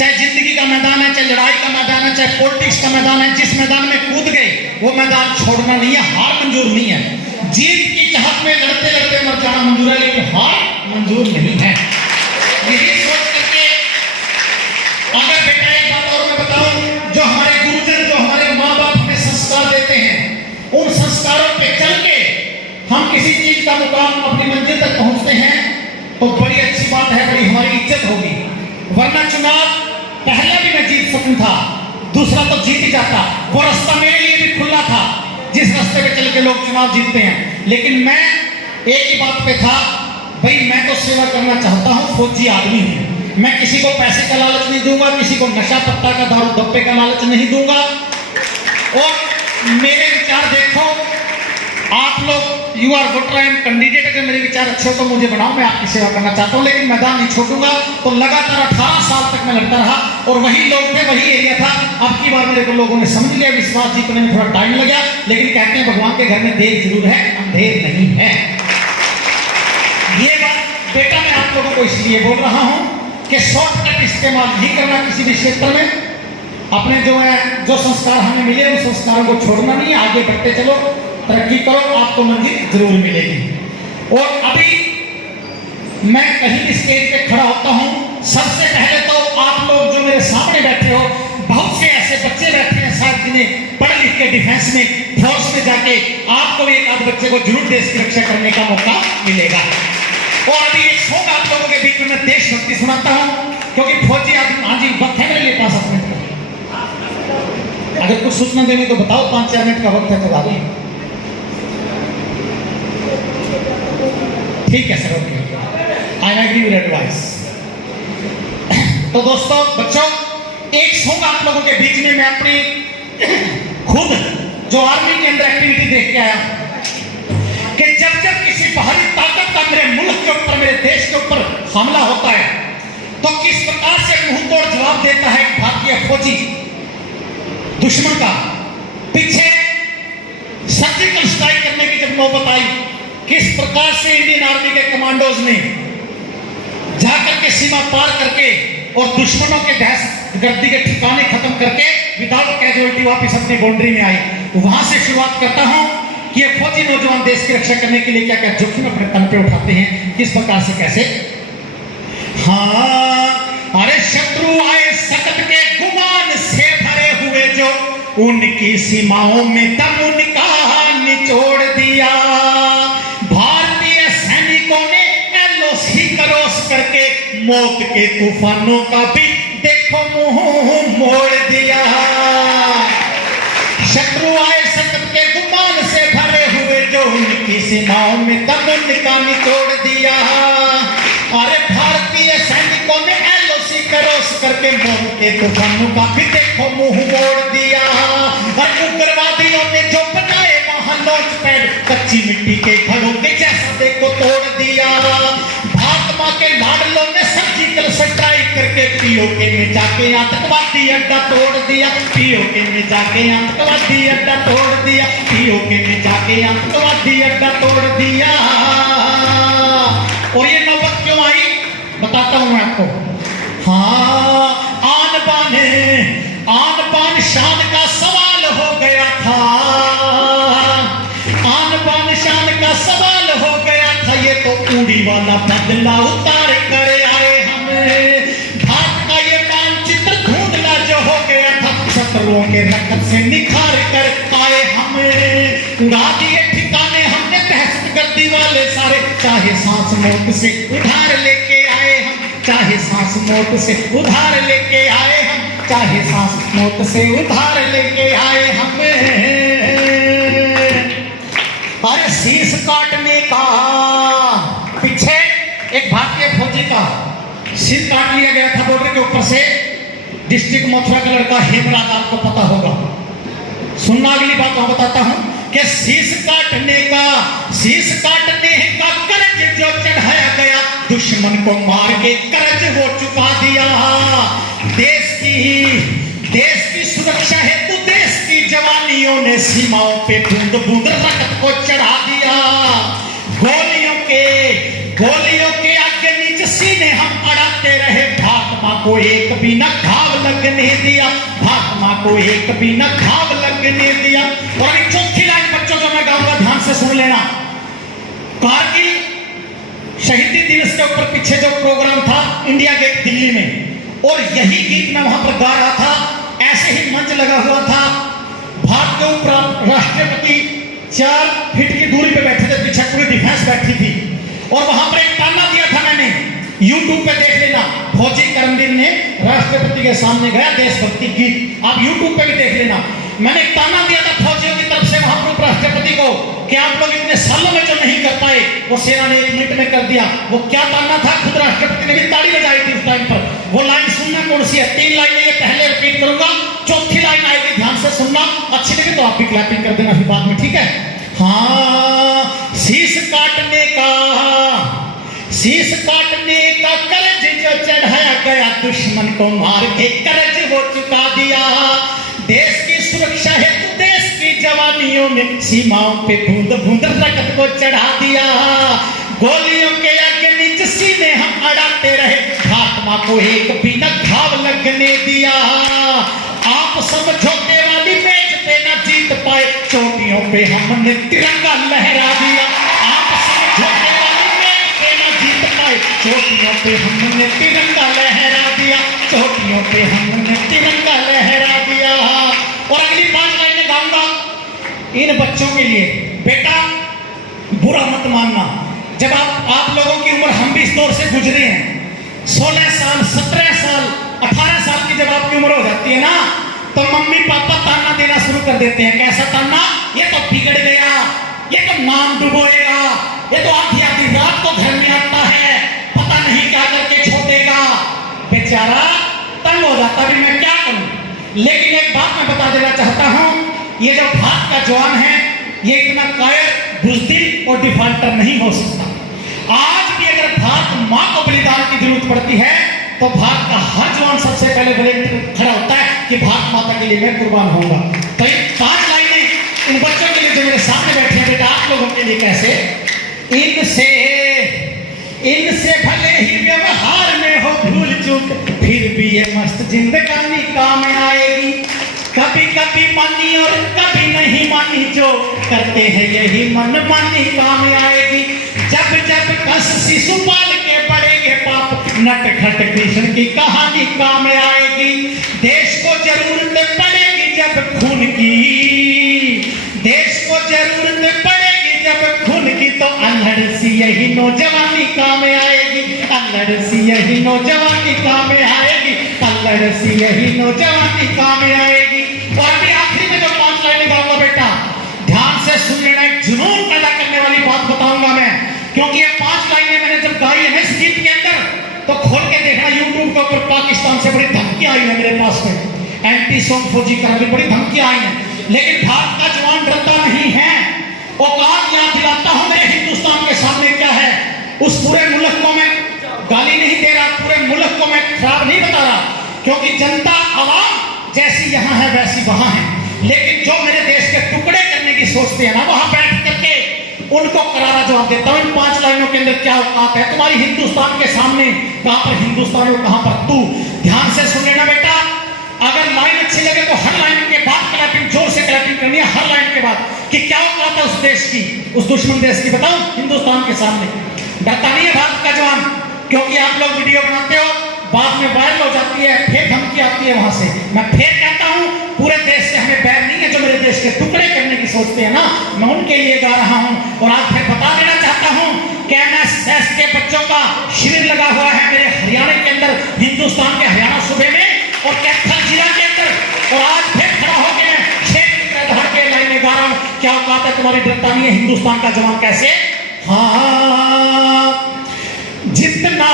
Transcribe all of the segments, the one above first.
चाहे जिंदगी का मैदान है, चाहे लड़ाई का मैदान है, चाहे पॉलिटिक्स का मैदान है, जिस मैदान में कूद गए वो मैदान छोड़ना नहीं है, हार मंजूर नहीं है। जीत की चाहत में लड़ते लड़ते मर जाना मंजूर है, लेकिन हार मंजूर नहीं है। यही सोच करके अगर बेटा एक बात और मैं बताऊं, जो हमारे गुरुजन, जो हमारे माँ बाप हमें संस्कार देते हैं, उन संस्कारों पे चल के हम किसी चीज का मुकाम अपनी मंजिल तक पहुंचते हैं तो बड़ी अच्छी बात है, बड़ी हमारी इज्जत होगी। वरना चुनाव पहले भी मैं जीत सकूं था, दूसरा तो जीत ही जाता। वो रास्ता मेरे लिए भी खुला था जिस रास्ते पे चल के लोग चुनाव जीतते हैं, लेकिन मैं एक ही बात पे था, भाई मैं तो सेवा करना चाहता हूं, फौजी आदमी हूं, मैं किसी को पैसे का लालच नहीं दूंगा, किसी को नशा पत्ता का, दारू धप्पे का लालच नहीं दूंगा। और मेरे विचार देखो, आप लोग you are voter and candidate, अगर मेरे विचार अच्छे हो तो मुझे बनाओ, मैं आपकी सेवा करना चाहता हूं, लेकिन मैदान नहीं छोड़ूंगा। तो लगातार 18 साल तक मैं लड़ता रहा और वही लोग थे, वही एरिया था। अब की बार मेरे को लोगों ने समझ लिया, विश्वास जीतने में थोड़ा टाइम लगा, लेकिन कहते हैं भगवान के घर में देर जरूर है, अंधेर नहीं है। ये बात बेटा मैं आप लोगों को इसलिए बोल रहा हूं कि शॉर्टकट इस्तेमाल नहीं करना किसी भी क्षेत्र में। अपने जो संस्कार हमें मिले उन संस्कारों को छोड़ना नहीं, आगे बढ़ते चलो, तरक्की करो, आपको मंजिल जरूर मिलेगी। और अभी मैं कहीं भी स्टेज पे खड़ा होता हूं, सबसे पहले तो आप लोग जो मेरे सामने बैठे हो, बहुत से ऐसे बच्चे बैठे हैं शायद जिन्हें पढ़ लिख के डिफेंस में, फोर्स में जाके आपको भी एक आध बच्चे को जरूर देश की रक्षा करने का मौका मिलेगा। और अभी एक सॉन्ग आप लोगों के बीच में मैं देशभक्ति सुनाता हूं, क्योंकि फौजी आदमी, हाँ जी वक्त है मेरे लिए 5 मिनट का, अगर कुछ सूचना देनी तो बताओ, 5-4 मिनट का वक्त है तो आगे। ठीक है sir, okay, I agree with advice. तो दोस्तों, बच्चों, एक सॉन्ग आप लोगों के बीच में मैं अपनी खुद जो आर्मी के अंदर एक्टिविटी देख के आया कि जब जब किसी बाहरी ताकत का मेरे मुल्क के ऊपर, मेरे देश के ऊपर हमला होता है तो किस प्रकार से मुंह तोड़ जवाब देता है एक भारतीय फौजी दुश्मन का। पीछे सर्जिकल स्ट्राइक करने की जब नौबत आई, किस प्रकार से इंडियन आर्मी के कमांडोज ने जाकर के सीमा पार करके और दुश्मनों के दहशतगर्दी के ठिकाने खत्म करके विदाउट कैजुअलिटी वापस अपनी बाउंड्री में आई। वहां से शुरुआत करता हूं कि ये फौजी नौजवान देश की रक्षा करने के लिए क्या क्या जोखिम अपने तन पे उठाते हैं, किस प्रकार से, कैसे। हाँ, अरे शत्रु आए सकत के गुमान से भरे हुए, जो उनकी सीमाओं में दम उनका निचोड़ दिया। भारतीय सैनिकों ने एलओसी क्रॉस करके मौत के तूफानों का भी देखो मुंह मोड़ दिया। शत्रु आए सकत के गुमान से भरे हुए, जो उनकी सीमाओं में दम उनका निचोड़ दिया। अरे भारतीय सैनिकों ने एलओसी क्रॉस करके मौत के तूफानों का भी देखो मुंह मोड़ दिया। और उग्रवादियों ने जो बनाए वहां लॉन्च पैड, कच्ची मिट्टी के घरों के जैसा देखो तोड़ दिया। भारत मां के लाडलों ने सर्जिकल स्ट्राइक करके पीओके में जाके आतंकवादी अड्डा तोड़ दिया। पीओके में जाके आतंकवादी अड्डा तोड़ दिया। पीओके में जाके आतंकवादी अड्डा तोड़ दिया। और ये नौबत क्यों आई बताता हूं मैं आपको। हाँ, आन बान शान का सवाल हो गया था। आन बान शान का सवाल हो गया था, ये तो उड़ी वाला बदला उतार कर आए हमें। भारत का ये मानचित्र धुंधला जो हो गया था, शत्रुओं के रक्त से निखार कर आए हमें। उड़ा दिए ठिकाने हमने दहशतगर्दी वाले सारे, चाहे सांस मौत से उधार लेके आए हम, चाहे सांस मौत से उधार लेके आए हम, चाहे सांस मौत से उधार लेके आए हमें। अरे शीश काटने का, पीछे एक भारतीय फौजी का सिर काट लिया गया था बॉर्डर के ऊपर से। डिस्ट्रिक्ट मथुरा का लड़का हेमराज, आपको पता होगा, सुनना अगली बात मैं बताता हूं कि शीश काटने का कर्ज जो चढ़ाया गया, दुश्मन को मार के कर्ज वो चुका दिया। देश की सुरक्षा हेतु देश की जवानियों ने सीमाओं पे बूंद बूंद रक्त को चढ़ा दिया। गोलियों के आगे नीचे सीने हम अड़ाते रहे, भारत मां को एक भी न घाव लगने दिया, भारत माँ को एक भी न घाव लगने दिया। और अभी चौथी लाइन बच्चों जो मैं गाऊंगा ध्यान से सुन लेना। कारगिल शहीदी दिवस के ऊपर पीछे जो प्रोग्राम था इंडिया गेट दिल्ली में, और यही गीत मैं वहां पर गा रहा था। ऐसे ही मंच लगा हुआ था, भारत के ऊपर राष्ट्रपति 4 फीट की दूरी पे बैठे थे, पीछे पूरी डिफेंस बैठी थी, और वहां पर एक ताना दिया था मैंने, यूट्यूब पे देख लेना। फौजी करमबीर ने राष्ट्रपति के सामने गाया देशभक्ति गीत, आप यूट्यूब पे भी देख लेना। मैंने एक ताना दिया था फौजियों की तरफ से वहां पर उपराष्ट्रपति को कि आप लोग इतने सालों में जो नहीं कर पाए वो सेना ने 1 मिनट में कर दिया। वो क्या ताना था, खुद राष्ट्रपति ने भी ताली बजाई थी उस टाइम पर। वो लाइन सुनना कौन सी है, 3 लाइनें ये पहले रिपीट करूंगा, चौथी लाइन आएगी, ध्यान से सुनना। अच्छी लगे तो आप भी क्लैपिंग कर देना फिर बाद में, ठीक है। हाँ, शीश काटने का कर्ज जो चढ़ाया गया, दुश्मन को मार के कर्ज वो चुका दिया। देश की सुरक्षा हेतु देश की जवानियों में सीमाओं पे बूंद बूंद रक्त को चढ़ा दिया। गोलियों के अग्नि सीने हम अड़ाते रहे, भारत माँ को एक भी न घाव लगने दिया। आप समझौते वाली मेज पे न जीत पाए, चोटियों पे हमने तिरंगा लहरा दिया। आप समझौते वाली मेज पे न जीत पाए, चोटियों पे हमने तिरंगा लहरा दिया, चोटियों पे हमने तिरंगा लहरा दिया। और अगली 5 लाइनें गाऊंगा इन बच्चों के लिए। बेटा बुरा मत मानना, जब आप लोगों की उम्र, हम भी इस दौर से गुजरे हैं, 16 साल 17 साल 18 साल की जब आपकी उम्र हो जाती है ना, तो मम्मी पापा ताना देना शुरू कर देते हैं। कैसा ताना, ये तो बिगड़ गया, ये तो नाम डुबोएगा, ये तो आधी आधी रात को घर में आता है, पता नहीं क्या करके छोड़ेगा। बेचारा तंग हो जाता भी, मैं क्या करूं। लेकिन एक बात मैं बता देना चाहता हूं, ये जो भारत का जवान है ये इतना कायर, बुज़दिल और डिफाल्टर नहीं हो सकता। आज भी अगर भारत माँ को बलिदान की जरूरत पड़ती है तो भारत का हर जवान सबसे पहले वॉलंटियर खड़ा होता है कि भारत माता के लिए मैं कुर्बान होऊंगा। तो ये 5 लाइनें इन बच्चों के लिए जो मेरे सामने बैठे हैं, बेटा आप लोगों के लिए कैसे, इनसे भले ही व्यवहार में हो भूल चूक, फिर भी ये मस्त जिंदगानी काम आएगी। कभी कभी मानी और कभी नहीं मानी, जो करते हैं यही मन मानी काम आएगी। जब जब कस शिशुपाल के बढ़ेंगे पाप, नटखट कृष्ण की कहानी काम आएगी। देश को जरूरत पड़ेगी जब खून की, देश को जरूरत पड़ेगी जब खून की, तो अल्हड़ सी यही नौजवानी काम आएगी, अल्हड़ सी यही नौजवानी काम आएगी, अल्हड़ सी यही नौजवानी काम आएगी। और अभी आखिरी में जो 5 लाइनें गाऊंगा बेटा ध्यान से सुन लेना, एक जुनून पैदा करने वाली बात बताऊंगा मैं, क्योंकि ये 5 लाइनें मैंने जब गाई है इस गीत के अंदर, तो खोल के देखना यूट्यूब के ऊपर पाकिस्तान से बड़ी धमकियां आई है मेरे पास में, एंटी सॉन्ग फौजी का भी बड़ी धमकियां आई हैं। लेकिन भारत का जवान डरता नहीं है। औकात याद दिलाता हूं मेरे हिंदुस्तान के सामने क्या है। उस पूरे मुल्क को मैं गाली नहीं दे रहा, पूरे मुल्क को मैं खराब नहीं बता रहा, क्योंकि जनता आवाम जैसी यहाँ है वैसी वहां है। लेकिन जो मेरे देश के टुकड़े करने की सोचते हैं ना, वहां बैठ करके उनको करारा जवाब देता हूं इन 5 लाइनों के अंदर क्या औकात है तुम्हारी हिंदुस्तान के सामने। कहां पर हिंदुस्तान और कहां पर तू। ध्यान से सुन लेना बेटा, अगर लाइन अच्छी लगे तो हर लाइन के बाद क्लैपिंग, जोर से क्लैपिंग करनी है हर लाइन के बाद, कि क्या औकात है उस देश की, उस दुश्मन देश की। बताओ हिंदुस्तान के सामने डरता नहीं है भारत का जवान, क्योंकि आप लोग वीडियो बनाते हो, बाद में वायरल हो जाती है, फिर धमकी आती है वहां से। मैं फिर कहता हूं पूरे देश से हमें बैर नहीं है, जो मेरे देश के टुकड़े करने की सोचते हैं ना, मैं उनके लिए गा रहा हूं। और आज फिर बता देना चाहता हूं कि एमएसएस के बच्चों का शिविर लगा हुआ है मेरे हरियाणा के अंदर, हिंदुस्तान के हरियाणा सूबे में और कैथल जिला के अंदर। और आज फिर खड़ा होकर धड़ के लाइनें गा रहा हूं, क्या औकात है तुम्हारी, डरता नहीं है हिंदुस्तान का जवान कैसे। हाँ, जितना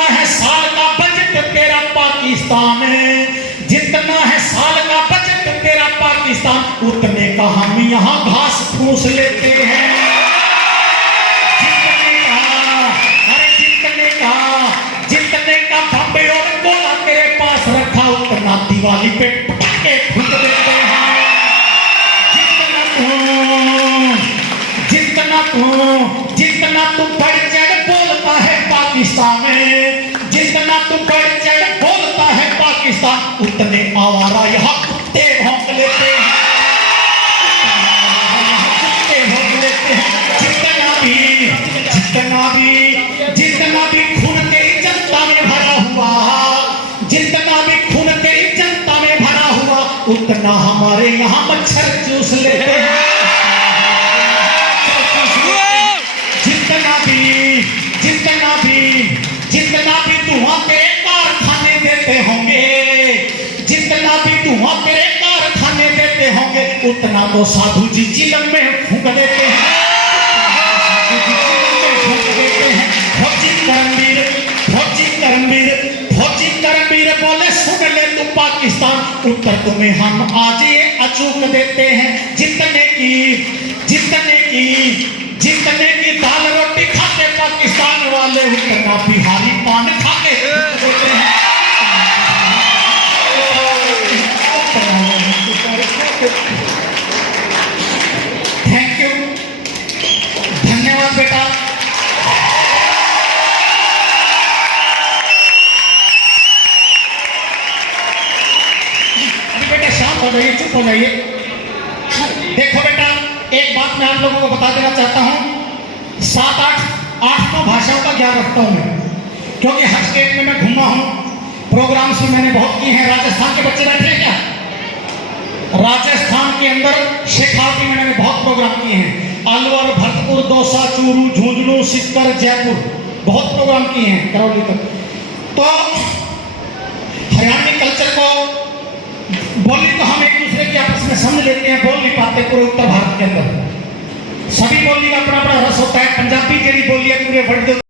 है साल का बजट तेरा पाकिस्तान, जितना है साल का बजट तेरा पाकिस्तान, उतने का हम यहाँ घास फूस लेते हैं। जितने का बम्बे और गोला तेरे पास रखा, उतना दिवाली पे पटाखे फूट देते हैं। जितना तू बढ़ चढ़ बोलता है पाकिस्तान में, पाकिस्तान उतने आवारा यहाँ कुत्ते भौंक लेते हैं, कुत्ते भौंक लेते हैं। जितना भी खून तेरी जनता में भरा हुआ, जितना भी खून तेरी जनता में भरा हुआ, उतना हमारे यहाँ मच्छर चूस लेते हैं। जितना भी धुआं तेरे कारखाने देते होंगे, जितना भी धुआं तेरे कारखाने देते होंगे, उतना तो साधु जी चिलम में फूंक देते हैं। फौजी करमवीर बोले सुन ले तू पाकिस्तान, उत्तर तुम्हें हम आज ये अचूक देते हैं। जितने की दाल रोटी खाते पाकिस्तान वाले, उतना बिहारी पान खाते देते हैं। थैंक यू, धन्यवाद बेटा। बेटा शांत हो जाइए, चुप हो जाइए। देखो बेटा, एक बात मैं आप लोगों को बता देना चाहता हूं, 7-8 भाषाओं का ज्ञान रखता हूं मैं, क्योंकि हर स्टेट में मैं घूमा हूं, प्रोग्राम्स में मैंने बहुत किए हैं। राजस्थान के बच्चे बैठे हैं क्या? राजस्थान के अंदर शेखावटी में मैंने बहुत प्रोग्राम किए हैं। अलवर, भरतपुर, दौसा, चूरू, झुंझुनू, सीकर, जयपुर, बहुत प्रोग्राम किए हैं करौली तक। तो हरियाणवी कल्चर को, बोली तो हम एक दूसरे के आपस में समझ लेते हैं, बोल नहीं पाते पूरे उत्तर भारत के अंदर। सभी बोली का अपना अपना रस होता है। पंजाबी जेडी बोली है पूरे वर्ल्ड